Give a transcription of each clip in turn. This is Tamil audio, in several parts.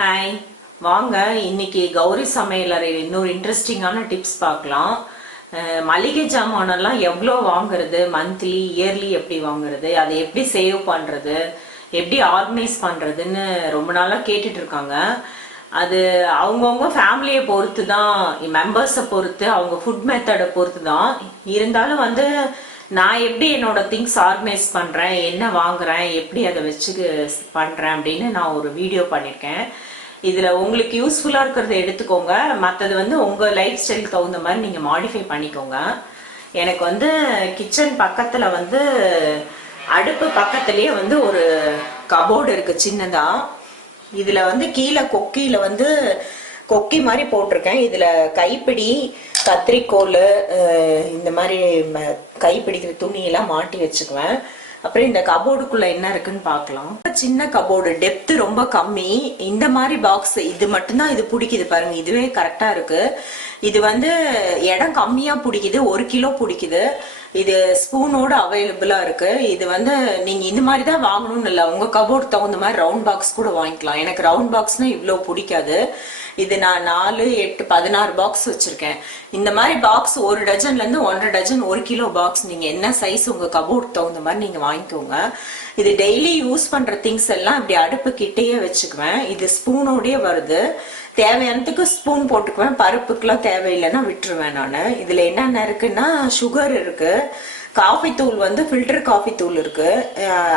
ஹாய், வாங்க இன்னைக்கு கௌரி சமையலறை இன்னொரு இன்ட்ரெஸ்டிங்கான டிப்ஸ் பார்க்கலாம். மளிகை ஜாமானெல்லாம் எவ்வளோ வாங்குறது, மந்த்லி இயர்லி எப்படி வாங்குறது, அதை எப்படி சேவ் பண்ணுறது, எப்படி ஆர்கனைஸ் பண்ணுறதுன்னு ரொம்ப நாளாக கேட்டுட்டு இருக்காங்க. அது அவங்கவுங்க ஃபேமிலியை பொறுத்து தான், மெம்பர்ஸை பொறுத்து, அவங்க ஃபுட் மெத்தடை பொறுத்து தான். இருந்தாலும் நான் எப்படி என்னோட திங்ஸ் ஆர்கனைஸ் பண்ணுறேன், என்ன வாங்குறேன், எப்படி அதை வச்சு பண்ணுறேன் அப்படின்னு நான் ஒரு வீடியோ பண்ணியிருக்கேன். இதில் உங்களுக்கு யூஸ்ஃபுல்லாக இருக்கிறத எடுத்துக்கோங்க, மற்றது உங்கள் லைஃப் ஸ்டைலுக்கு தகுந்த மாதிரி நீங்கள் மாடிஃபை பண்ணிக்கோங்க. எனக்கு கிச்சன் பக்கத்தில் அடுப்பு பக்கத்துலேயே ஒரு கபோர்டு இருக்குது சின்னதாக. இதில் கீழே கொக்கியில் கொக்கி மாதிரி போட்டிருக்கேன். இதில் கைப்பிடி, கத்திரிக்கோல், இந்த மாதிரி கைப்பிடிக்கிற துணியெல்லாம் மாட்டி வச்சுக்குவேன். அப்புறம் இந்த கபோர்டுக்குள்ள என்ன இருக்குன்னு பார்க்கலாம். சின்ன கபோர்டு, டெப்த் ரொம்ப கம்மி. இந்த மாதிரி பாக்ஸ் இது மட்டும்தான் இது பிடிக்குது பாருங்க, இதுவே கரெக்டா இருக்கு. இது இடம் கம்மியா பிடிக்குது, 1 கிலோ பிடிக்குது. இது ஸ்பூனோட அவைலபிளா இருக்கு. இது நீங்க இந்த மாதிரி தான் வாங்கணும்னு இல்லை, உங்க கபோர்டு தகுந்த மாதிரி ரவுண்ட் பாக்ஸ் கூட வாங்கிக்கலாம். எனக்கு ரவுண்ட் பாக்ஸ்னா இவ்வளோ பிடிக்காது. இது நான் 4, 8, 16 பாக்ஸ் வச்சிருக்கேன். இந்த மாதிரி பாக்ஸ் 1 டஜன்ல இருந்து 1.5 டஜன் 1 கிலோ பாக்ஸ் நீங்க என்ன சைஸ் உங்க கபோர்டு தகுந்த மாதிரி நீங்க வாங்கிக்கோங்க. இது டெய்லி யூஸ் பண்ற திங்ஸ் எல்லாம் இப்படி அடுப்பு கிட்டேயே வச்சுக்குவேன். இது ஸ்பூனோடய வருது. தேவையானதுக்கு ஸ்பூன் போட்டுக்குவேன், பருப்புக்கெல்லாம் தேவையில்லைன்னா விட்டுருவேன் நான். இதுல என்னென்ன இருக்குன்னா சுகர் இருக்கு, காஃபி தூள் ஃபில்டர் காஃபி தூள் இருக்கு.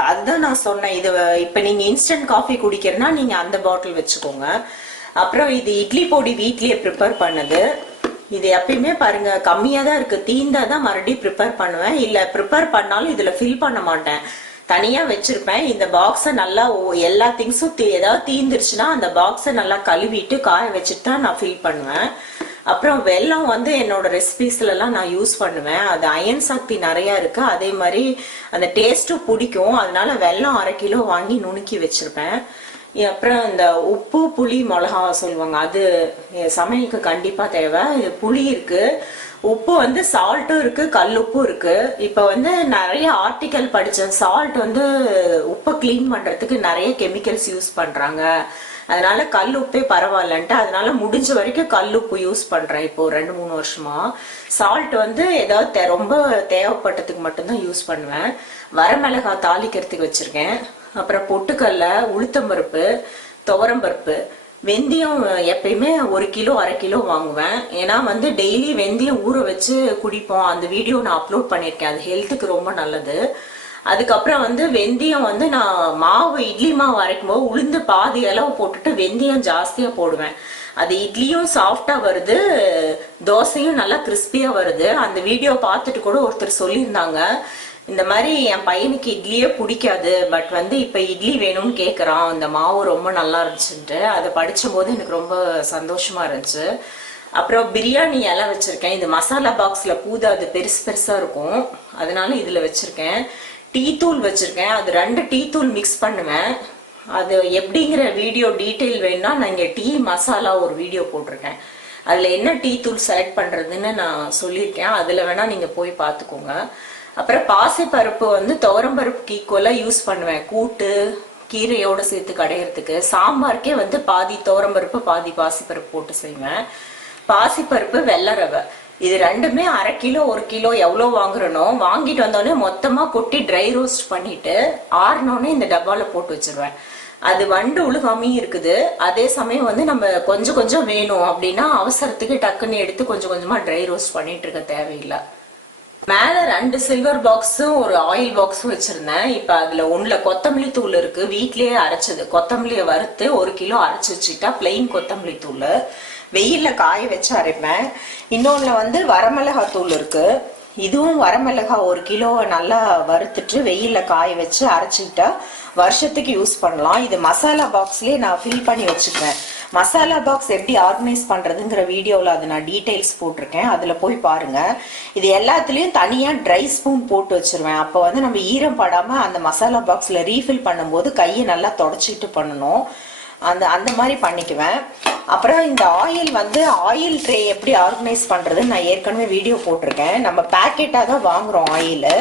அதுதான் நான் சொன்னேன். இது இப்ப நீங்க இன்ஸ்டன்ட் காஃபி குடிக்கிறதுனா நீங்க அந்த பாட்டில் வச்சுக்கோங்க. அப்புறம் இது இட்லி பொடி வீட்லயே ப்ரிப்பேர் பண்ணது. இது எப்பயுமே பாருங்க கம்மியா தான் இருக்கு, தீந்தாதான் மறுபடியும் ப்ரிப்பேர் பண்ணுவேன். இல்ல ப்ரிப்பேர் பண்ணாலும் இதுல ஃபில் பண்ண மாட்டேன், தனியா வச்சிருப்பேன். இந்த பாக்ஸை நல்லா எல்லா திங்ஸும் ஏதாவது தீந்துருச்சுன்னா அந்த பாக்ஸை நல்லா கழுவிட்டு காய வச்சுட்டு தான் நான் ஃபில் பண்ணுவேன். அப்புறம் வெல்லம் என்னோட ரெசிபிஸ்ல எல்லாம் நான் யூஸ் பண்ணுவேன். அது அயன் சக்தி நிறைய இருக்கு, அதே மாதிரி அந்த டேஸ்ட்டும் பிடிக்கும். அதனால வெல்லம் 1/2 கிலோ வாங்கி நுணுக்கி வச்சிருப்பேன். அப்புறம் இந்த உப்பு, புளி, மிளகா சொல்லுவாங்க, அது சமையலுக்கு கண்டிப்பா தேவை. இது புளி இருக்கு, உப்பு சால்ட்டும் இருக்கு, கல் உப்பும் இருக்கு. இப்ப நிறைய ஆர்டிக்கல் படிச்சேன், சால்ட் உப்பை கிளீன் பண்றதுக்கு நிறைய கெமிக்கல்ஸ் யூஸ் பண்றாங்க, அதனால கல் உப்பே பரவாயில்லன்ட்டு அதனால முடிஞ்ச வரைக்கும் கல் உப்பு யூஸ் பண்றேன். இப்போ 2-3 வருஷமா சால்ட் ஏதாவது ரொம்ப தேவைப்பட்டதுக்கு மட்டும்தான் யூஸ் பண்ணுவேன். வரமிளகாய் தாளிக்கிறதுக்கு வச்சிருக்கேன். அப்புறம் பொட்டுக்கல்ல, உளுத்தம்பருப்பு, துவரம்பருப்பு, வெந்தயம் எப்பயுமே 1 கிலோ 1/2 கிலோ வாங்குவேன். ஏன்னா டெய்லி வெந்தயம் ஊற வச்சு குடிப்போம். அந்த வீடியோ நான் அப்லோட் பண்ணியிருக்கேன், அது ஹெல்த்துக்கு ரொம்ப நல்லது. அதுக்கப்புறம் வெந்தயம் நான் மாவு, இட்லி மாவு அரைக்கும் போது உளுந்து பாதி அளவு போட்டுட்டு வெந்தயம் ஜாஸ்தியா போடுவேன். அது இட்லியும் சாஃப்டா வருது, தோசையும் நல்லா கிறிஸ்பியா வருது. அந்த வீடியோ பார்த்துட்டு கூட ஒருத்தர் சொல்லியிருந்தாங்க, இந்த மாதிரி என் பையனுக்கு இட்லியே பிடிக்காது, பட் இப்ப இட்லி வேணும்னு கேட்கறான், அந்த மாவு ரொம்ப நல்லா இருந்துச்சுன்ட்டு. அதை படிச்சும் போது எனக்கு ரொம்ப சந்தோஷமா இருந்துச்சு. அப்புறம் பிரியாணி இலை வச்சிருக்கேன். இது மசாலா பாக்ஸ்ல பூதா, அது பெருசு பெருசா இருக்கும், அதனால இதுல வச்சிருக்கேன். டீ தூள் வச்சிருக்கேன், அது 2 டீ தூள் மிக்ஸ் பண்ணுவேன். அது எப்படிங்கிற வீடியோ டீட்டெயில் வேணும்னா நான் இங்க டீ மசாலா ஒரு வீடியோ போட்டிருக்கேன், அதுல என்ன டீ தூள் செலக்ட் பண்றதுன்னு நான் சொல்லியிருக்கேன், அதுல வேணா நீங்க போய் பார்த்துக்கோங்க. அப்புறம் பாசிப்பருப்பு துவரம்பருப்புக்கு ஈக்குவலா யூஸ் பண்ணுவேன், கூட்டு கீரையோட சேர்த்து கடையிறதுக்கு. சாம்பாருக்கே பாதி துவரம்பருப்பு பாதி பாசிப்பருப்பு போட்டு செய்வேன். பாசிப்பருப்பு, வெள்ளை ரவை, இது ரெண்டுமே 1/2 கிலோ 1 கிலோ எவ்வளோ வாங்குறனோ வாங்கிட்டு வந்தோடனே மொத்தமா கொட்டி ட்ரை ரோஸ்ட் பண்ணிட்டு ஆறுனோடனே இந்த டப்பால போட்டு வச்சிருவேன். அது வண்டு உழுகாமையும் இருக்குது, அதே சமயம் நம்ம கொஞ்சம் கொஞ்சம் வேணும் அப்படின்னா அவசரத்துக்கு டக்குன்னு எடுத்து கொஞ்சம் கொஞ்சமா ட்ரை ரோஸ்ட் பண்ணிட்டு இருக்க தேவையில்லை. மேல 2 சில்வர் பாக்ஸும் ஒரு ஆயில் பாக்ஸும் வச்சிருந்தேன். இப்ப அதுல 1ல கொத்தமல்லி தூள் இருக்கு, வீட்லயே அரைச்சது. கொத்தமல்லியை வறுத்து 1 கிலோ அரைச்சு வச்சுட்டா பிளெயின் கொத்தமல்லி தூள், வெயில்ல காய வச்சு அரைப்பேன். இன்னொன்னு வரமிளகா தூள் இருக்கு, இதுவும் வரமிளகா 1 கிலோவை நல்லா வறுத்துட்டு வெயில்ல காய வச்சு அரைச்சிக்கிட்டா வருஷத்துக்கு யூஸ் பண்ணலாம். இது மசாலா பாக்ஸ்லயே நான் ஃபில் பண்ணி வச்சுக்குவேன். மசாலா பாக்ஸ் எப்படி ஆர்கனைஸ் பண்றதுங்கிற வீடியோவில் அது நான் டீடைல்ஸ் போட்டிருக்கேன், அதுல போய் பாருங்க. இது எல்லாத்துலயும் தனியா ட்ரை ஸ்பூன் போட்டு வச்சிருவேன். அப்போ நம்ம ஈரம் படாம அந்த மசாலா பாக்ஸ்ல ரீஃபில் பண்ணும்போது கையை நல்லா தொடச்சிட்டு பண்ணணும், அந்த மாதிரி பண்ணிக்குவேன். அப்புறம் இந்த ஆயில் ஆயில் ட்ரே எப்படி ஆர்கனைஸ் பண்றதுன்னு நான் ஏற்கனவே வீடியோ போட்டிருக்கேன். நம்ம பேக்கெட்டா தான் வாங்குறோம் ஆயில்.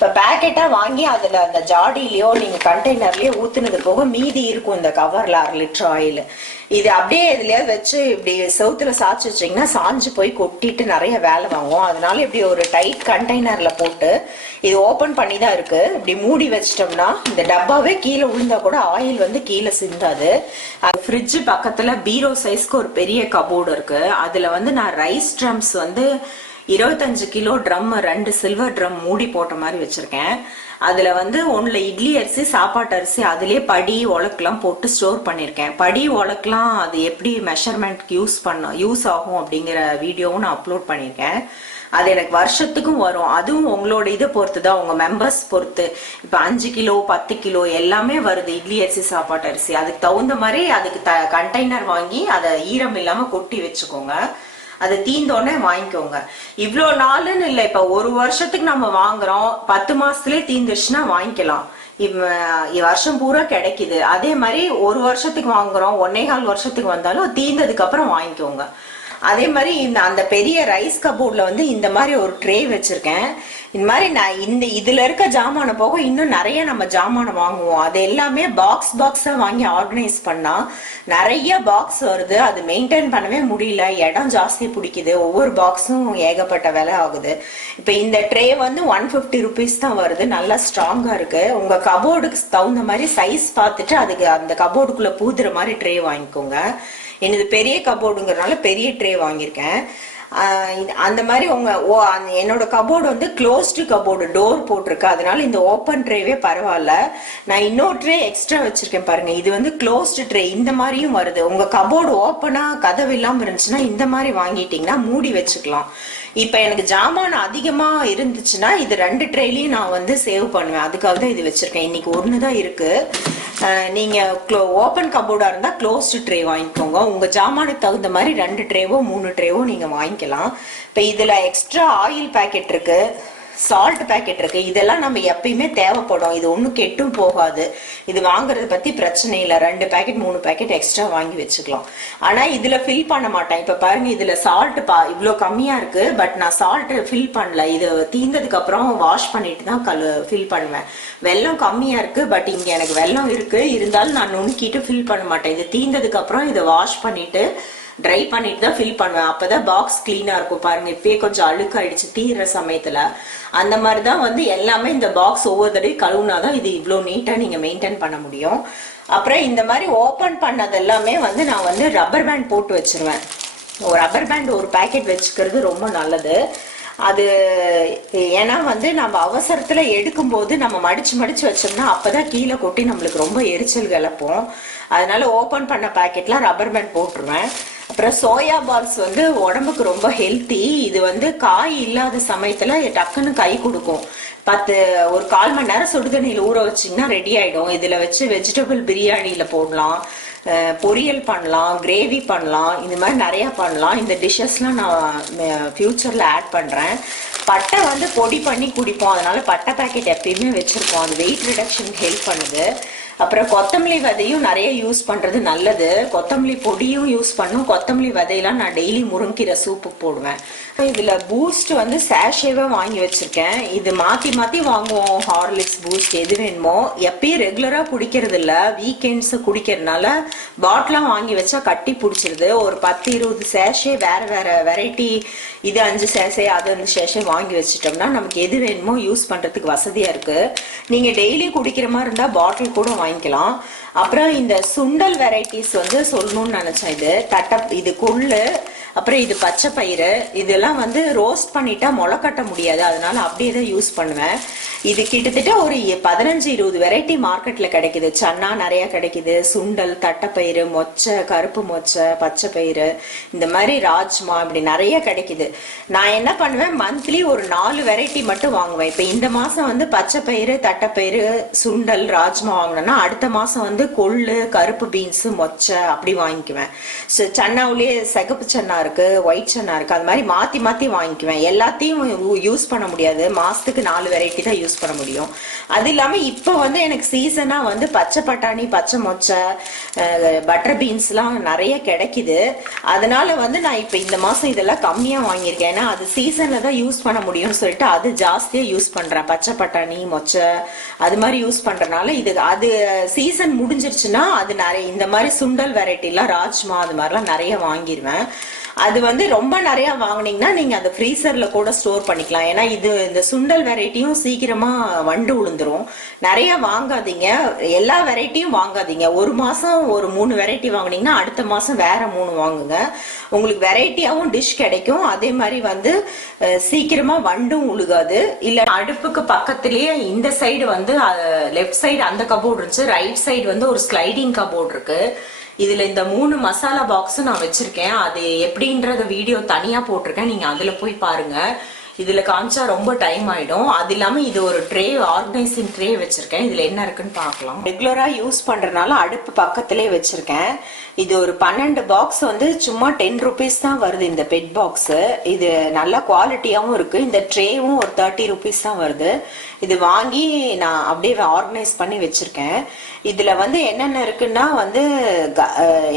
இப்போ பேக்கெட்டா வாங்கி அதுல அந்த ஜாடியிலயோ நீங்க கண்டெய்னர்லயோ ஊத்துனது போக மீதி இருக்கும் இந்த கவர்ல 1/2 லிட்டர் ஆயில். இது அப்படியே இதுலயாவது வச்சு இப்படி செவுத்துல சாய்ச்சி வச்சிங்கன்னா சாஞ்சு போய் கொட்டிட்டு நிறைய வேலை வாங்கும். அதனால இப்படி ஒரு டைட் கண்டெய்னர்ல போட்டு இது ஓபன் பண்ணி தான் இருக்கு. இப்படி மூடி வச்சிட்டோம்னா இந்த டப்பாவே கீழே விழுந்தா கூட ஆயில் வந்து கீழே சிந்தாது. ஃப்ரிட்ஜ் பக்கத்துல பீரோ சைஸ்க்கு ஒரு பெரிய கபோர்டு இருக்கு. அதுல வந்து நான் ரைஸ் ட்ரம்ஸ் வந்து 25 கிலோ ட்ரம் 2 சில்வர் ட்ரம் மூடி போட்ட மாதிரி வச்சிருக்கேன். அதுல வந்து ஒண்ணுல இட்லி அரிசி சாப்பாட்டு அரிசி அதுலயே படி உலக்கெல்லாம் போட்டு ஸ்டோர் பண்ணிருக்கேன். படி உலக்கெல்லாம் அது எப்படி மெஷர்மெண்ட் யூஸ் ஆகும் அப்படிங்கிற வீடியோவும் நான் அப்லோட் பண்ணிருக்கேன். அது எனக்கு வருஷத்துக்கும் வரும். அதுவும் உங்களோட இதை பொறுத்து தான், உங்க மெம்பர்ஸ் பொறுத்து. இப்ப 5 கிலோ 10 கிலோ எல்லாமே வருது இட்லி அரிசி சாப்பாட்டு அரிசி. அதுக்கு தகுந்த மாதிரி அதுக்கு கண்டெய்னர் வாங்கி அதை ஈரம் இல்லாம கொட்டி வச்சுக்கோங்க. அது தீந்தோடனே வாங்கிக்கோங்க. இவ்வளோ நாளுன்னு இல்லை, இப்ப 1 வருஷத்துக்கு நம்ம வாங்குறோம், 10 மாசத்துலயே தீந்துச்சுன்னா வாங்கிக்கலாம். வருஷம் பூரா கிடைக்குது. அதே மாதிரி 1 வருஷத்துக்கு வாங்குறோம், 1.25 வருஷத்துக்கு வந்தாலும் தீந்ததுக்கு அப்புறம் வாங்கிக்கோங்க. அதே மாதிரி அந்த பெரிய ரைஸ் கபோர்ட்ல வந்து இந்த மாதிரி ஒரு ட்ரே வச்சிருக்கேன். இந்த மாதிரி நான் இதுல இருக்க ஜாமான போக இன்னும் நிறைய நம்ம ஜாமான வாங்குவோம். அது எல்லாமே பாக்ஸா வாங்கி ஆர்கனைஸ் பண்ணா நிறைய பாக்ஸ் வருது. அது மெயின்டைன் பண்ணவே முடியல, இடம் ஜாஸ்தி பிடிக்குது. ஒவ்வொரு பாக்ஸும் ஏகப்பட்ட விலை ஆகுது. இப்ப இந்த ட்ரே வந்து 150 ருபீஸ் தான் வருது. நல்லா ஸ்ட்ராங்கா இருக்கு. உங்க கபோர்டுக்கு தகுந்த மாதிரி சைஸ் பார்த்துட்டு அதுக்கு அந்த கபோர்டுக்குள்ள பூதுற மாதிரி ட்ரே வாங்கிக்கோங்க. என்னது பெரிய கபோர்டுங்கிறதுனால பெரிய ட்ரே வாங்கியிருக்கேன். அந்த மாதிரி என்னோட கபோர்டு வந்து க்ளோஸ்டு கபோர்டு, டோர் போட்டிருக்கு. அதனால இந்த ஓப்பன் ட்ரேவே பரவாயில்ல. நான் இன்னொரு ட்ரே எக்ஸ்ட்ரா வச்சிருக்கேன் பாருங்க. இது வந்து க்ளோஸ்டு ட்ரே. இந்த மாதிரியும் வருது. உங்க கபோர்டு ஓப்பனா கதவு இல்லாம இருந்துச்சுன்னா இந்த மாதிரி வாங்கிட்டீங்கன்னா மூடி வச்சுக்கலாம். இப்ப எனக்கு ஜாமான் அதிகமா இருந்துச்சுன்னா இது 2 ட்ரேலையும் நான் வந்து சேவ் பண்ணுவேன். அதுக்காக தான் இது வச்சிருக்கேன். இன்னைக்கு 1 தான் இருக்கு. நீங்க ஓப்பன் கபோர்டா இருந்தா க்ளோஸ்டு ட்ரே வாங்கிக்கோங்க. உங்க ஜாமானுக்கு தகுந்த மாதிரி 2 ட்ரேவோ 3 ட்ரேவோ நீங்க வாங்கிக்கலாம். இப்ப இதுல எக்ஸ்ட்ரா ஆயில் பேக்கெட் இருக்கு, சால்ட் பேக்கெட் இருக்கு. இதெல்லாம் நம்ம எப்பயுமே தேவைப்படும். இது ஒன்றும் கெட்டும் போகாது. இது வாங்குறத பத்தி பிரச்சனை இல்லை. 2 பேக்கெட் 3 பேக்கெட் எக்ஸ்ட்ரா வாங்கி வச்சுக்கலாம். ஆனா இதுல ஃபில் பண்ண மாட்டேன். இப்ப பாருங்க, இதுல சால்ட் இவ்வளோ கம்மியா இருக்கு. பட் நான் சால்ட் ஃபில் பண்ணல. இது தீர்ந்ததுக்கு அப்புறம் வாஷ் பண்ணிட்டு தான் ஃபில் பண்ணுவேன். வெல்லம் கம்மியா இருக்கு. பட் இங்க எனக்கு வெல்லம் இருக்கு, இருந்தாலும் நான் நுணுக்கிட்டு ஃபில் பண்ண மாட்டேன். இது தீர்ந்ததுக்கு அப்புறம் இதை வாஷ் பண்ணிட்டு ட்ரை பண்ணிட்டு தான் ஃபில் பண்ணுவேன். அப்பதான் பாக்ஸ் கிளீனா இருக்கும். பாருங்க, இப்பயே கொஞ்சம் அழுக்காயிடுச்சு தீர்ற சமயத்துல. அந்த மாதிரிதான் வந்து எல்லாமே இந்த பாக்ஸ் ஒவ்வொரு தடவையும் கழுவுனாதான் இது இவ்வளவு நீட்டா நீங்க மெயின்டைன் பண்ண முடியும். அப்புறம் இந்த மாதிரி ஓபன் பண்ணது எல்லாமே வந்து நான் வந்து ரப்பர் பேண்ட் போட்டு வச்சிருவேன். ஒரு ரப்பர் பேண்ட் ஒரு பேக்கெட் வச்சுக்கிறது ரொம்ப நல்லது. அது ஏன்னா வந்து நம்ம அவசரத்துல எடுக்கும் போது நம்ம மடிச்சு வச்சோம்னா அப்பதான் கீழே கொட்டி நம்மளுக்கு ரொம்ப எரிச்சல் கிளப்போம். அதனால ஓபன் பண்ண பேக்கெட்லாம் ரப்பர் பேண்ட் போட்டுருவேன். அப்புறம் சோயா பால்ஸ் வந்து உடம்புக்கு ரொம்ப ஹெல்த்தி. இது வந்து காய் இல்லாத சமயத்துல டக்குன்னு கை கொடுக்கும். ஒரு 1/4 மணி நேரம் சுடுதண்ணியில் ஊற வச்சிங்கன்னா ரெடி ஆயிடும். இதுல வச்சு வெஜிடபிள் பிரியாணியில போடலாம், பொரியல் பண்ணலாம், கிரேவி பண்ணலாம், இந்த மாதிரி நிறைய பண்ணலாம். இந்த டிஷ்ஷஸ்லாம் நான் ஃபியூச்சர்ல ஆட் பண்றேன். பட்டை வந்து பொடி பண்ணி குடிப்போம். அதனால பட்டை பேக்கெட் எப்பயுமே வச்சிருப்போம். அது வெயிட் ரிடக்ஷனுக்கு ஹெல்ப் பண்ணுது. அப்புறம் கொத்தமல்லி விதையும் நிறைய யூஸ் பண்றது நல்லது. கொத்தமல்லி பொடியும் யூஸ் பண்ணும். கொத்தமல்லி விதையெல்லாம் நான் டெய்லி முருங்கீரை சூப்புக்கு போடுவேன். இதுல பூஸ்ட் வந்து சேஷேவா வாங்கி வச்சிருக்கேன். இது மாத்தி வாங்குவோம். ஹார்லிக்ஸ், பூஸ்ட் எது வேணுமோ. எப்பயும் ரெகுலரா குடிக்கிறது இல்ல, வீக்கெண்ட்ஸ் குடிக்கிறதுனால பாட்டிலாம் வாங்கி வச்சா கட்டி பிடிச்சிருது. ஒரு 10-20 சேஷே வேற வெரைட்டி, இது 5 சேஷே அது 5 சேஷே வாங்கி வச்சுட்டோம்னா நமக்கு எது வேணுமோ யூஸ் பண்றதுக்கு வசதியா இருக்கு. நீங்க டெய்லி குடிக்கிற மாதிரி இருந்தா பாட்டில் கூட வாங்கிக்கலாம். அப்புறம் இந்த சுண்டல் வெரைட்டிஸ் வந்து சொல்லணும்னு நினைச்சேன். இது கொள்ளு, அப்புறம் இது பச்சை பயிறு. இதெல்லாம் வந்து ரோஸ்ட் பண்ணிட்டா முளை கட்ட முடியாது, அதனால அப்படியே தான் யூஸ் பண்ணுவேன். இது கிட்டத்தட்ட ஒரு 15-20 வெரைட்டி மார்க்கெட்ல கிடைக்குது. சன்னா நிறைய கிடைக்குது, சுண்டல், தட்டைப்பயிறு, மொச்சை, கருப்பு மொச்சை, பச்சை பயிறு, இந்த மாதிரி ராஜ்மா, இப்படி நிறைய கிடைக்குது. நான் என்ன பண்ணுவேன், மந்த்லி ஒரு 4 வெரைட்டி மட்டும் வாங்குவேன். இப்ப இந்த மாசம் வந்து பச்சை பயிறு, தட்டைப்பயிறு, சுண்டல், ராஜ்மா வாங்கினேன்னா அடுத்த மாசம் வந்து கொள்ளு, கருப்பு பீன்ஸ், மொச்சை அப்படி வாங்கிக்குவேன். சன்னாவிலேயே சிகப்பு சன்னா இருக்கு, ஒயிட் சன்னா இருக்கு. அது மாதிரி மாத்தி மாத்தி வாங்கிக்குவேன். எல்லாத்தையும் யூஸ் பண்ண முடியாது, மாசத்துக்கு 4 வெரைட்டி தான் யூஸ் பண்ண முடியும். அது இல்லாம இப்ப வந்து எனக்கு சீசனா வந்து பச்சை பட்டாணி, பச்சை மொச்சை, பட்டர் பீன்ஸ்லாம் நிறைய கிடைக்குது. அதனால வந்து நான் இப்ப இந்த மாசம் இதெல்லாம் கம்மியா வாங்கியிருக்கேன். ஏன்னா அது சீசன்ல தான் யூஸ் பண்ண முடியும்னு சொல்லிட்டு அது ஜாஸ்தியா யூஸ் பண்றேன். பச்சை பட்டாணி, மொச்சை அது மாதிரி யூஸ் பண்றதுனால இது அது சீசன் முடிஞ்சிருச்சுன்னா அது நிறைய இந்த மாதிரி சுண்டல் வெரைட்டி எல்லாம், ராஜ்மா அது மாதிரிலாம் நிறைய வாங்கிடுவேன். அது வந்து ரொம்ப நிறைய வாங்கினீங்கன்னா நீங்க அதை ஃப்ரீசர்ல கூட ஸ்டோர் பண்ணிக்கலாம். ஏன்னா இது இந்த சுண்டல் வெரைட்டியும் சீக்கிரமா வண்டு விழுந்துரும். நிறைய வாங்காதீங்க, எல்லா வெரைட்டியும் வாங்காதீங்க. ஒரு மாசம் ஒரு 3 வெரைட்டி வாங்கினீங்கன்னா அடுத்த மாசம் வேற 3 வாங்குங்க. உங்களுக்கு வெரைட்டியாவும் டிஷ் கிடைக்கும். அதே மாதிரி வந்து சீக்கிரமா வண்டும் உழுகாது. இல்ல அடுப்புக்கு பக்கத்திலேயே இந்த சைடு வந்து லெஃப்ட் சைடு அந்த கபோர்டு இருந்துச்சு, ரைட் சைடு வந்து ஒரு ஸ்லைடிங் கபோர்டு இருக்கு. இதுல இந்த 3 மசாலா பாக்ஸும் நான் வச்சிருக்கேன். அது எப்படின்றத வீடியோ தனியா போட்டிருக்கேன், நீங்க அதுல போய் பாருங்க. இதுல காமிச்சா ரொம்ப டைம் ஆயிடும். அது இல்லாம இது ஒரு ட்ரே, ஆர்கனைசிங் ட்ரே வச்சிருக்கேன். இதுல என்ன இருக்குன்னு பாக்கலாம். ரெகுலரா யூஸ் பண்றதுனால அடுப்பு பக்கத்திலே வச்சிருக்கேன். இது ஒரு 12 பாக்ஸ் வந்து சும்மா 10 rupees தான் வருது இந்த பெட் பாக்ஸ். இது நல்ல குவாலிட்டியாவும் இருக்கு. இந்த ட்ரேவும் ஒரு 30 rupees தான் வருது. இது வாங்கி நான் அப்படியே ஆர்கனைஸ் பண்ணி வச்சிருக்கேன். இதுல வந்து என்னென்ன இருக்குன்னா வந்து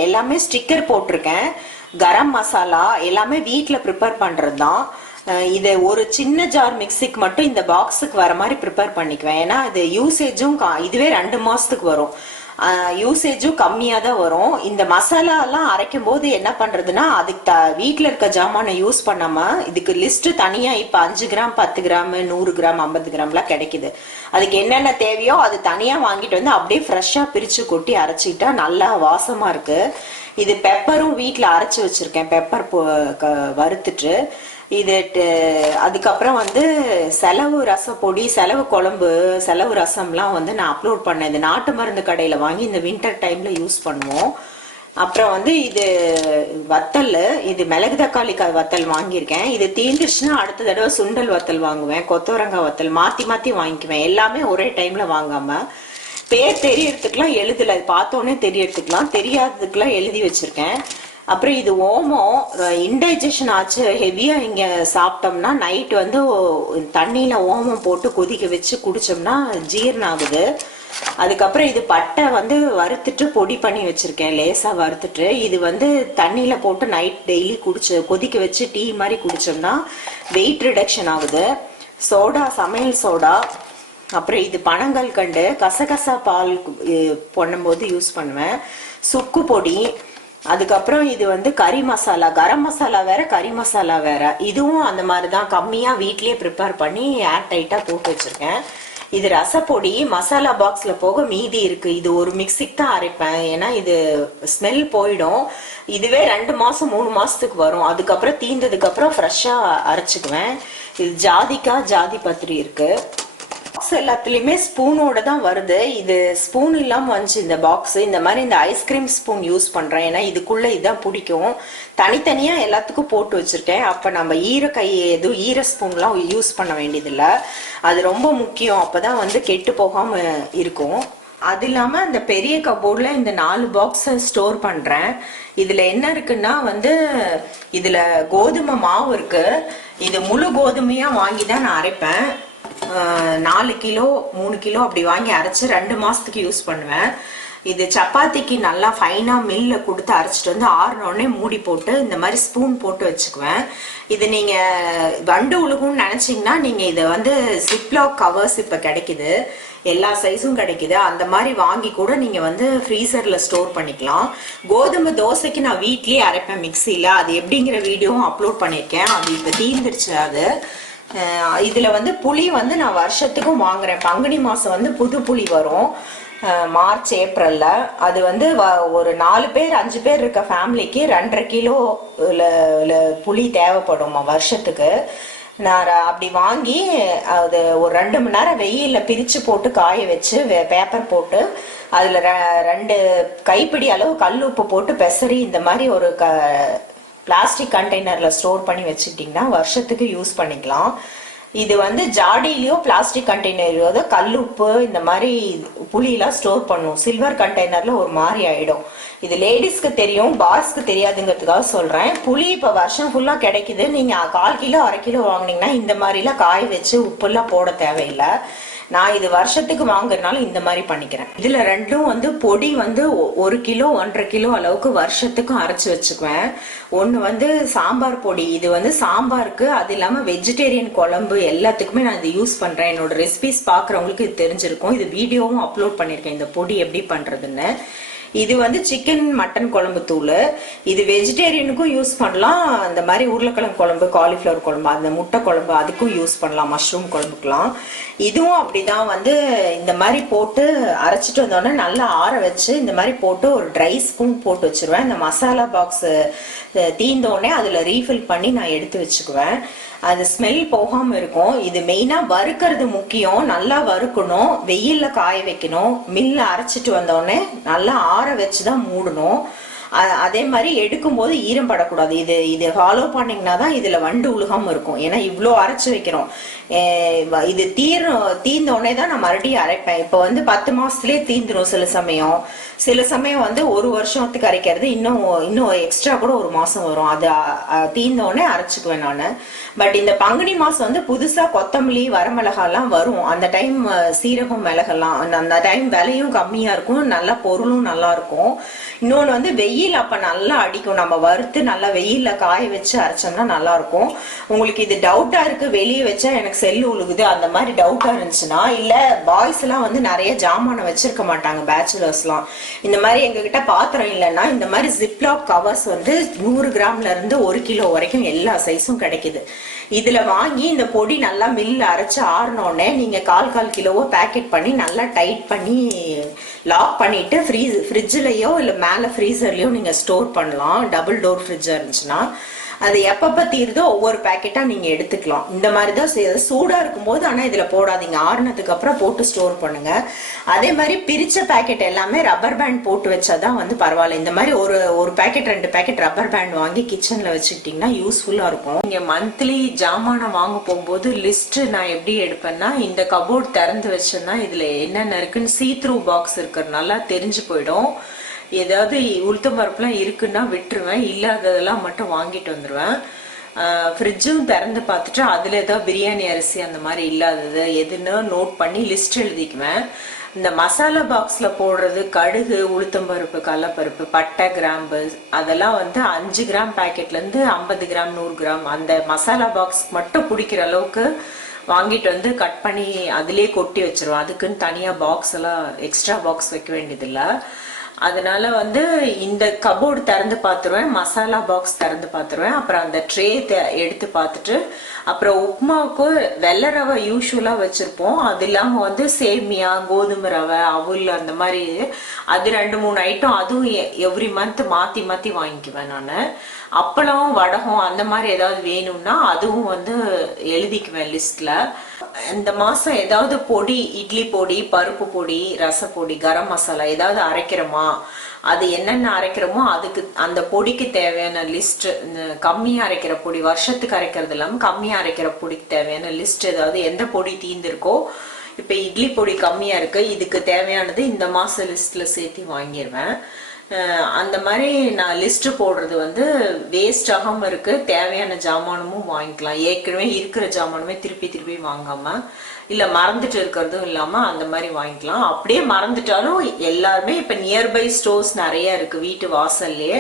எல்லாமே ஸ்டிக்கர் போட்டிருக்கேன். கரம் மசாலா எல்லாமே வீட்டுல ப்ரிப்பேர் பண்றது தான். இது ஒரு சின்ன ஜார் மிக்சிக்கு மட்டும் இந்த பாக்ஸுக்கு வர மாதிரி ப்ரிப்பேர் பண்ணிக்குவேன். ஏன்னா இது யூசேஜும் இதுவே 2 மாசத்துக்கு வரும். யூசேஜும் கம்மியா தான் வரும். இந்த மசாலா எல்லாம் அரைக்கும் போது என்ன பண்றதுன்னா அதுக்கு வீட்டுல இருக்க ஜாமான யூஸ் பண்ணாம இதுக்கு லிஸ்ட் தனியா இப்ப 5 கிராம், 10 கிராம், 100 கிராம், 50 கிராம்லாம் கிடைக்குது. அதுக்கு என்னென்ன தேவையோ அது தனியா வாங்கிட்டு வந்து அப்படியே ஃப்ரெஷ்ஷா பிரிச்சு கொட்டி அரைச்சிட்டா நல்லா வாசமா இருக்கு. இது பெப்பரும் வீட்டுல அரைச்சு வச்சிருக்கேன், பெப்பர் வறுத்துட்டு. இது அதுக்கப்புறம் வந்து செலவு ரசப்பொடி, செலவு குழம்பு, செலவு ரசம்லாம் வந்து நான் அப்லோட் பண்ணேன். இந்த நாட்டு மருந்து கடையில வாங்கி இந்த வின்டர் டைம்ல யூஸ் பண்ணுவோம். அப்புறம் வந்து இது வத்தல், இது மிளகு தக்காளி வத்தல் வாங்கியிருக்கேன். இது தீந்துச்சுன்னா அடுத்த தடவை சுண்டல் வத்தல் வாங்குவேன், கொத்தவரங்காய் வத்தல் மாத்தி மாத்தி வாங்கிக்குவேன். எல்லாமே ஒரே டைம்ல வாங்காம. பேர் தெரியறதுக்குலாம் எழுதல, பார்த்தோன்னே தெரியறதுக்குலாம், தெரியாததுக்குலாம் எழுதி வச்சிருக்கேன். அப்புறம் இது ஓமம், இன்டைஜஷன் ஆச்சு ஹெவியா இங்க சாப்பிட்டோம்னா நைட் வந்து தண்ணியில ஓமம் போட்டு கொதிக்க வச்சு குடிச்சோம்னா ஜீரணம் ஆகுது. அதுக்கப்புறம் இது பட்டை வந்து வறுத்துட்டு பொடி பண்ணி வச்சிருக்கேன், லேசா வறுத்துட்டு. இது வந்து தண்ணியில போட்டு நைட் டெய்லி கொதிக்க வச்சு டீ மாதிரி குடிச்சோம்னா வெயிட் ரிடக்ஷன் ஆகுது. சோடா, சமையல் சோடா. அப்புறம் இது பனங்கள் கண்டு கசகசா பால் பண்ணும்போது யூஸ் பண்ணுவேன். சுக்கு பொடி. அதுக்கப்புறம் இது வந்து கறி மசாலா, கரம் மசாலா வேற, கறி மசாலா வேற. இதுவும் அந்த மாதிரிதான் கம்மியா வீட்லயே ப்ரிப்பேர் பண்ணி ஏர் டைட்டா போட்டு வச்சிருக்கேன். இது ரசப்பொடி மசாலா பாக்ஸ்ல போக மீதி இருக்கு. இது ஒரு மிக்சிக்கு தான் அரைப்பேன், ஏன்னா இது ஸ்மெல் போயிடும். இதுவே 2 மாசம் 3 மாசத்துக்கு வரும். அதுக்கப்புறம் தீந்ததுக்கு அப்புறம் ஃப்ரெஷ்ஷா அரைச்சுக்குவேன். இது ஜாதிக்காய், ஜாதி பத்திரி இருக்கு. பாக்ஸ் எல்லாத்துலயுமே ஸ்பூனோட தான் வருது. இது ஸ்பூன் இல்லாம வந்துச்சு இந்த பாக்ஸ். இந்த மாதிரி இந்த ஐஸ்கிரீம் ஸ்பூன் யூஸ் பண்றேன், ஏன்னா இதுக்குள்ள இதான் பிடிக்கும். தனித்தனியா எல்லாத்துக்கும் போட்டு வச்சிருக்கேன். அப்ப நம்ம ஈர எதுவும் ஈர ஸ்பூன்லாம் யூஸ் பண்ண வேண்டியதில்லை. அது ரொம்ப முக்கியம், அப்பதான் வந்து கெட்டு போகாம இருக்கும். அது இல்லாம இந்த பெரிய கபோர்ட்ல இந்த 4 பாக்ஸ் ஸ்டோர் பண்றேன். இதுல என்ன இருக்குன்னா வந்து இதுல கோதுமை மாவு இருக்கு. இது முழு கோதுமையா வாங்கி தான் நான் அரைப்பேன். 4 கிலோ 3 கிலோ அப்படி வாங்கி அரைச்சு 2 மாசத்துக்கு யூஸ் பண்ணுவேன். இது சப்பாத்திக்கு நல்லா ஃபைனா மில்ல கொடுத்து அரைச்சிட்டு வந்து ஆறுனோடனே மூடி போட்டு இந்த மாதிரி ஸ்பூன் போட்டு வச்சுக்குவேன். இது நீங்க வண்டு உழுகும்னு நினைச்சீங்கன்னா நீங்க இதை வந்து ஜிப்லாக் கவர்ஸ் இப்ப கிடைக்குது, எல்லா சைஸும் கிடைக்குது. அந்த மாதிரி வாங்கி கூட நீங்க வந்து ஃப்ரீசர்ல ஸ்டோர் பண்ணிக்கலாம். கோதுமை தோசைக்கு நான் வீட்லயே அரைப்பேன் மிக்சியில. அது எப்படிங்கிற வீடியோவும் அப்லோட் பண்ணியிருக்கேன். அது இப்ப தீர்ந்துருச்சு. அது இதுல வந்து புளி வந்து நான் வருஷத்துக்கும் வாங்குறேன். பங்குனி மாசம் வந்து புது புளி வரும், மார்ச் ஏப்ரல்ல. அது வந்து ஒரு 4 பேர் 5 பேர் இருக்க ஃபேமிலிக்கு 2.5 கிலோ புளி தேவைப்படும் வருஷத்துக்கு. நான் அப்படி வாங்கி அது ஒரு 2 மணி நேரம் வெயில்ல பிரிச்சு போட்டு காய வச்சு பேப்பர் போட்டு அதுல 2 கைப்பிடி அளவு கல் உப்பு போட்டு பெசரி இந்த மாதிரி ஒரு பிளாஸ்டிக் கண்டெய்னர்ல ஸ்டோர் பண்ணி வச்சுக்கிட்டீங்கன்னா வருஷத்துக்கு யூஸ் பண்ணிக்கலாம். இது வந்து ஜாடியிலயோ பிளாஸ்டிக் கண்டெய்னர்லயோ கல்லுப்பு இந்த மாதிரி புளியெல்லாம் ஸ்டோர் பண்ணும். சில்வர் கண்டெய்னர்ல ஒரு மாதிரி ஆயிடும். இது லேடிஸ்க்கு தெரியும், பாய்ஸ்க்கு தெரியாதுங்கிறதுக்காக சொல்றேன். புளி இப்ப வருஷம் ஃபுல்லா கிடைக்குது. நீங்க 1/4 கிலோ 1/2 கிலோ வாங்கினீங்கன்னா இந்த மாதிரிலாம் காய வச்சு உப்புலாம் போட தேவையில்லை. நான் இது வருஷத்துக்கு வாங்குறதுனால இந்த மாதிரி பண்ணிக்கிறேன். இதுல ரெண்டும் வந்து பொடி வந்து 1 கிலோ 1.5 கிலோ அளவுக்கு வருஷத்துக்கும் அரைச்சு வச்சுக்குவேன். ஒண்ணு வந்து சாம்பார் பொடி, இது வந்து சாம்பாருக்கு, அது இல்லாம வெஜிடேரியன் குழம்பு எல்லாத்துக்குமே நான் இது யூஸ் பண்றேன். என்னோட ரெசிபிஸ் பாக்குறவங்களுக்கு இது தெரிஞ்சிருக்கும். இது வீடியோவும் அப்லோட் பண்ணிருக்கேன் இந்த பொடி எப்படி பண்றதுன்னு. இது வந்து சிக்கன் மட்டன் குழம்பு தூள். இது வெஜிடேரியனுக்கும் யூஸ் பண்ணலாம். இந்த மாதிரி உருளைக்கிழங்கு குழம்பு, காலிஃப்ளவர் குழம்பு, அந்த முட்டை குழம்பு அதுக்கும் யூஸ் பண்ணலாம், மஷ்ரூம் குழம்புக்குலாம். இதுவும் அப்படிதான் வந்து இந்த மாதிரி போட்டு அரைச்சிட்டு வந்தோடனே நல்லா ஆற வச்சு இந்த மாதிரி போட்டு ஒரு ட்ரை ஸ்பூன் போட்டு வச்சிருவேன். இந்த மசாலா பாக்ஸ் தீந்தோடனே அதுல ரீஃபில் பண்ணி நான் எடுத்து வச்சுக்குவேன். அது ஸ்மெல் போகாம இருக்கும். இது மெயினா வறுக்கிறது முக்கியம். நல்லா வறுக்கணும், வெயில்ல காய வைக்கணும், மில்ல அரைச்சிட்டு வந்தோடனே நல்லா ஆற வச்சுதான் மூடணும். அதே மாதிரி எடுக்கும் போது ஈரம் படக்கூடாது. இது ஃபாலோ பண்ணீங்கன்னா தான் இதுல வண்டு உழுகாம இருக்கும். ஏன்னா இவ்வளோ அரைச்சு வைக்கிறோம். இது தீர்ந்தோடனே தான் நான் மறுபடியும் அரைப்பேன். இப்ப வந்து 10 மாசத்துலயே தீந்துரும். சில சமயம் வந்து 1 வருஷத்துக்கு அரைக்கிறது, இன்னும் எக்ஸ்ட்ரா கூட 1 மாசம் வரும். அது தீர்ந்தோடனே அரைச்சுக்குவேன் நானு. பட் இந்த பங்குனி மாசம் வந்து புதுசா கொத்தமல்லி வரமிளகாலாம் வரும். அந்த டைம் சீரகம் மிளகெல்லாம் அந்த டைம் விலையும் கம்மியா இருக்கும், நல்லா பொருளும் நல்லா இருக்கும். இன்னொன்னு வந்து வெயில் அப்ப நல்லா அடிக்கும். நம்ம வறுத்து நல்லா வெயில்ல காய வச்சு அரைச்சோம்னா நல்லா இருக்கும். உங்களுக்கு இது டவுட்டா இருக்கு, வெளியே வச்சா எனக்கு செல்லு உழுகுது, அந்த மாதிரி டவுட்டா இருந்துச்சுன்னா, இல்ல பாய்ஸ் எல்லாம் வந்து நிறைய ஜாமான வச்சிருக்க மாட்டாங்க, பேச்சுலர்ஸ் எல்லாம், இந்த மாதிரி எங்ககிட்ட பாத்திரம் இல்லைன்னா இந்த மாதிரி ஜிப்லாக் கவர்ஸ் வந்து 100 கிராம்ல இருந்து 1 கிலோ வரைக்கும் எல்லா சைஸும் கிடைக்குது. இதுல வாங்கி இந்த பொடி நல்லா மில்ல அரைச்சு ஆறினோடனே நீங்க 1/4 கிலோவோ பேக்கெட் பண்ணி நல்லா டைட் பண்ணி லாக் பண்ணிட்டு ஃப்ரிட்ஜ்லயோ இல்ல மேல ஃப்ரீசர்லயோ நீங்க ஸ்டோர் பண்ணலாம். டபுள் டோர் ஃப்ரிட்ஜா இருந்துச்சுன்னா அது எப்பப்ப தீருதோ ஒவ்வொரு பேக்கெட்டா நீங்க எடுத்துக்கலாம். இந்த மாதிரிதான் சூடா இருக்கும்போது ஆனா இதுல போடாதீங்க, ஆறுனதுக்கு அப்புறம் போட்டு ஸ்டோர் பண்ணுங்க. அதே மாதிரி பிரிச்ச பேக்கெட் எல்லாமே ரப்பர் பேண்ட் போட்டு வச்சாதான் வந்து பரவாயில்ல. இந்த மாதிரி ஒரு பேக்கெட் 2 பேக்கெட் ரப்பர் பேண்ட் வாங்கி கிச்சன்ல வச்சுக்கிட்டீங்கன்னா யூஸ்ஃபுல்லா இருக்கும். நீங்க மந்த்லி ஜாமானம் வாங்க போகும்போது லிஸ்ட் நான் எப்படி எடுப்பேன்னா, இந்த கபோர்ட் திறந்து வச்சேன்னா இதுல என்னென்ன இருக்குன்னு சீத்ரூ பாக்ஸ் இருக்கிறதுனால தெரிஞ்சு போயிடும். ஏதாவது உளுத்தம் பருப்புலாம் இருக்குன்னா விட்டுருவேன், இல்லாததெல்லாம் மட்டும் வாங்கிட்டு வந்துடுவேன். ஃப்ரிட்ஜும் திறந்து பார்த்துட்டு அதில் ஏதாவது பிரியாணி அரிசி அந்த மாதிரி இல்லாதது எதுன்னு நோட் பண்ணி லிஸ்ட் எழுதிக்குவேன். இந்த மசாலா பாக்ஸில் போடுறது கடுகு, உளுத்தம்பருப்பு, கடலைப்பருப்பு, பட்டை, கிராம்பு அதெல்லாம் வந்து 5 கிராம் பேக்கெட்லேருந்து 50 கிராம் 100 கிராம் அந்த மசாலா பாக்ஸ் மட்டும் பிடிக்கிற அளவுக்கு வாங்கிட்டு வந்து கட் பண்ணி அதிலே கொட்டி வச்சிருவோம். அதுக்குன்னு தனியாக பாக்ஸ் எல்லாம் எக்ஸ்ட்ரா பாக்ஸ் வைக்க வேண்டியதில்லை. அதனால வந்து இந்த கபோர்டு திறந்து பார்த்துருவேன், மசாலா பாக்ஸ் திறந்து பார்த்துருவேன், அப்புறம் அந்த ட்ரே எடுத்து பார்த்துட்டு, அப்புறம் உப்புமாவுக்கு வெள்ளை ரவை யூஸ்வலா வச்சிருப்போம். அது இல்லாம வந்து சேமியா, கோதுமை ரவை, அவுல் அந்த மாதிரி அது 2-3 ஐட்டம் அதுவும் எவ்ரி மந்த் மாத்தி மாத்தி வாங்கிக்குவேன் நான். அப்பளம், வடகம் அந்த மாதிரி ஏதாவது வேணும்னா அதுவும் வந்து எழுதிக்குவேன் லிஸ்ட்ல. இந்த மாசம் ஏதாவது பொடி, இட்லி பொடி, பருப்பு பொடி, ரசப்பொடி, கரம் மசாலா ஏதாவது அரைக்கிறோமா, அது என்னென்ன அரைக்கிறோமோ அதுக்கு அந்த பொடிக்கு தேவையான லிஸ்ட், கம்மியா அரைக்கிற பொடி, வருஷத்துக்கு அரைக்கிறது இல்லாம கம்மியா அரைக்கிற பொடிக்கு தேவையான லிஸ்ட், ஏதாவது எந்த பொடி தீர்ந்திருக்கோ, இப்ப இட்லி பொடி கம்மியா இருக்கு, இதுக்கு தேவையானது இந்த மாச லிஸ்ட்ல சேர்த்து வாங்கிடுவேன். அந்த மாதிரி நான் லிஸ்ட் போடுறது வந்து வேஸ்ட் ஆகாம இருக்கு, தேவையான ஜாமானமும் வாங்கிக்கலாம். ஏற்கனவே இருக்கிற ஜாமானுமே திருப்பி திருப்பி வாங்காம, இல்ல மறந்துட்டு இருக்கிறதும் இல்லாம அந்த மாதிரி வாங்கிக்கலாம். அப்படியே மறந்துட்டாலும் எல்லாருமே இப்ப நியர்பை ஸ்டோர்ஸ் நிறைய இருக்கு வீட்டு வாசல்லே.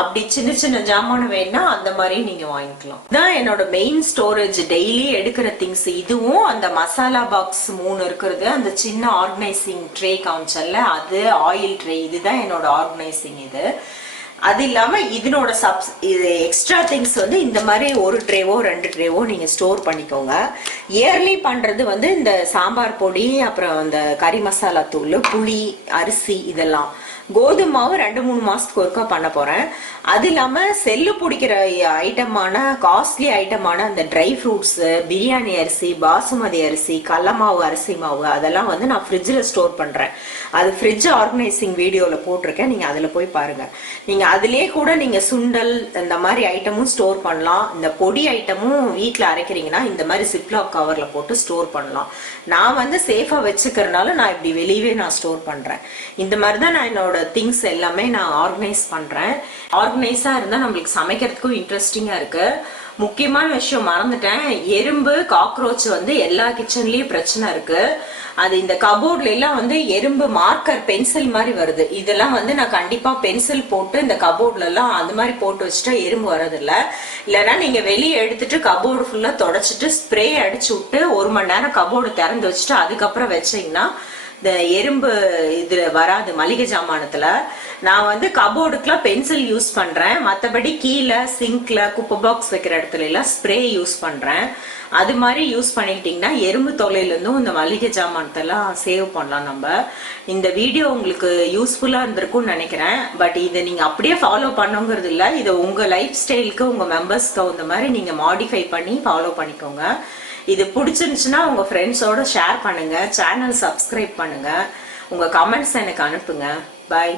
அப்படி சின்ன சின்ன ஜாமான் வேணா அந்த மாதிரி நீங்க வாங்கிக்கலாம். இதான் என்னோட மெயின் ஸ்டோரேஜ், டெய்லி எடுக்கிற திங்ஸ். இதுவும் அந்த மசாலா பாக்ஸ் 3 இருக்கிறது, அந்த சின்ன ஆர்கனைசிங் ட்ரே காமிச்சல்ல அது, ஆயில் ட்ரே, இதுதான் என்னோட ஆர்கனைசிங் இது. அது இல்லாம இதனோட இது எக்ஸ்ட்ரா திங்ஸ் வந்து இந்த மாதிரி 1 ட்ரேவோ 2 ட்ரேவோ நீங்க ஸ்டோர் பண்ணிக்கோங்க. இயர்லி பண்றது வந்து இந்த சாம்பார் பொடி, அப்புறம் இந்த கறி மசாலா தூள், புளி, அரிசி, இதெல்லாம் கோதுமாவு 2-3 மாசத்துக்கு ஒருக்கா பண்ண போறேன். அது இல்லாம செல்லு பிடிக்கிற ஐட்டமான காஸ்ட்லி ஐட்டமான அந்த ட்ரை ஃப்ரூட்ஸ், பிரியாணி அரிசி, பாசுமதி அரிசி, கடல மாவு, அரிசி மாவு அதெல்லாம் வந்து நான் ஃப்ரிட்ஜில் ஸ்டோர் பண்றேன். அது ஃப்ரிட்ஜ் ஆர்கனைசிங் வீடியோல போட்டிருக்கேன், நீங்க அதுல போய் பாருங்க. நீங்க அதுலயே கூட நீங்க சுண்டல் இந்த மாதிரி ஐட்டமும் ஸ்டோர் பண்ணலாம். இந்த பொடி ஐட்டமும் வீட்டுல அரைக்கிறீங்கன்னா இந்த மாதிரி சிப்லாக் கவர்ல போட்டு ஸ்டோர் பண்ணலாம். நான் வந்து சேஃபா வச்சுக்கிறதுனால நான் இப்படி வெளியவே நான் ஸ்டோர் பண்றேன். இந்த மாதிரி தான் நான் என்னோட திங்ஸ் எல்லாமே நான் ஆர்கனைஸ் பண்றேன். ஆர்கனைஸா இருந்தா நம்மளுக்கு சமைக்கிறதுக்கும் இன்ட்ரெஸ்டிங்கா இருக்கு. முக்கியமான விஷயம் மறந்துட்டேன், எறும்பு காக்ரோச் வந்து எல்லா கிச்சன்லயும் பிரச்சனை இருக்கு. அது இந்த கபோர்ட்ல எல்லாம் வந்து எறும்பு மார்க்கர் பென்சில் மாதிரி வருது. இதெல்லாம் வந்து நான் கண்டிப்பா பென்சில் போட்டு இந்த கபோர்ட்ல எல்லாம் அது மாதிரி போட்டு வச்சுட்டா எறும்பு வர்றதில்ல. இல்லைன்னா நீங்க வெளியே எடுத்துட்டு கபோர்டு ஃபுல்லா தொடச்சிட்டு ஸ்ப்ரே அடிச்சு விட்டு 1 மணி நேரம் கபோர்டு திறந்து வச்சுட்டு அதுக்கப்புறம் வச்சீங்கன்னா இந்த எறும்பு இதுல வராது. மளிகை ஜாமானத்துல நான் வந்து கபோர்டுக்குலாம் பென்சில் யூஸ் பண்றேன். மற்றபடி கீழே சிங்க்ல குப்பை பாக்ஸ் வைக்கிற இடத்துல எல்லாம் ஸ்ப்ரே யூஸ் பண்றேன். அது மாதிரி யூஸ் பண்ணிட்டீங்கன்னா எறும்பு தொல்லையில இருந்தும் இந்த மளிகை ஜாமானத்தெல்லாம் சேவ் பண்ணலாம். நம்ம இந்த வீடியோ உங்களுக்கு யூஸ்ஃபுல்லா இருந்திருக்கும்னு நினைக்கிறேன். பட் இதை நீங்க அப்படியே ஃபாலோ பண்ணுங்கிறது இல்லை, இதை உங்க லைஃப் ஸ்டைலுக்கு உங்க மெம்பர்ஸ் தகுந்த மாதிரி நீங்க மாடிஃபை பண்ணி ஃபாலோ பண்ணிக்கோங்க. இது பிடிச்சிருந்துச்சுன்னா உங்க ஃப்ரெண்ட்ஸோட ஷேர் பண்ணுங்க, சேனல் சப்ஸ்கிரைப் பண்ணுங்க, உங்க கமெண்ட்ஸ் எனக்கு அனுப்புங்க. பாய்.